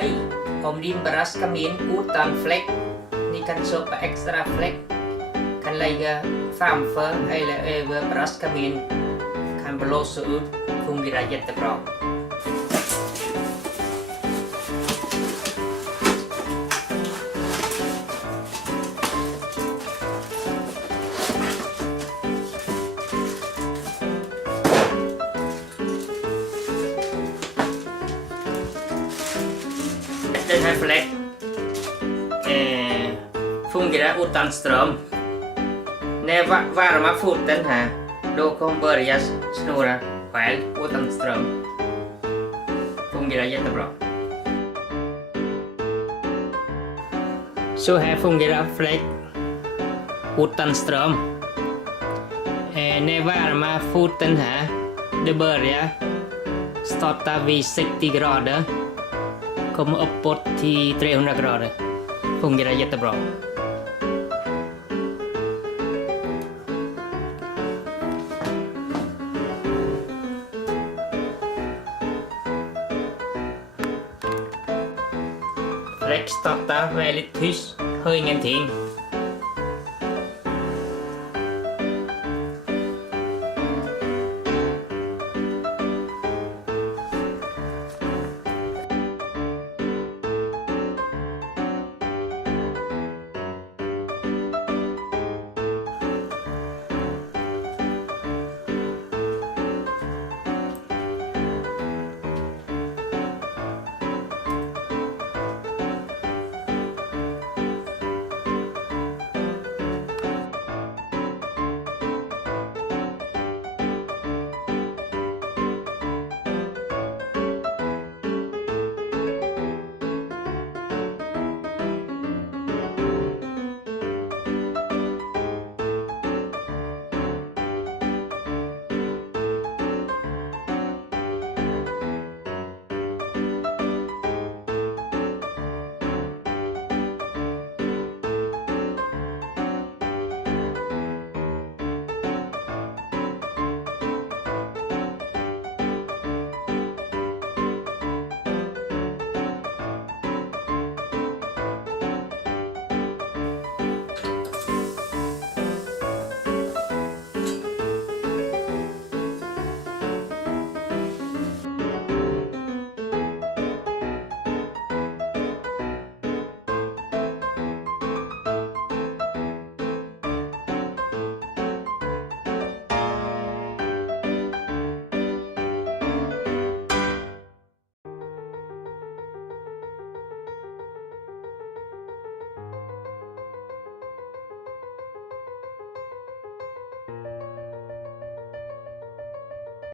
Hej, om din Braskamin utan fläkt. Ni kan köpa extra fläkt. Kan lägga framför eller över Braskamin. Kan blåsa ut. Fungerar jättebra. Den här fläkt fungerar utan ström. När varma foten här, då kommer börja snurra själv utan ström. Fungerar jättebra. Så här fungerar fläkt utan ström. När varma foten här, det börjar starta vid 60 grader. Kommer uppåt till 300 grader. Fungerar jättebra. Fläkt startar väldigt tyst. Hör ingenting.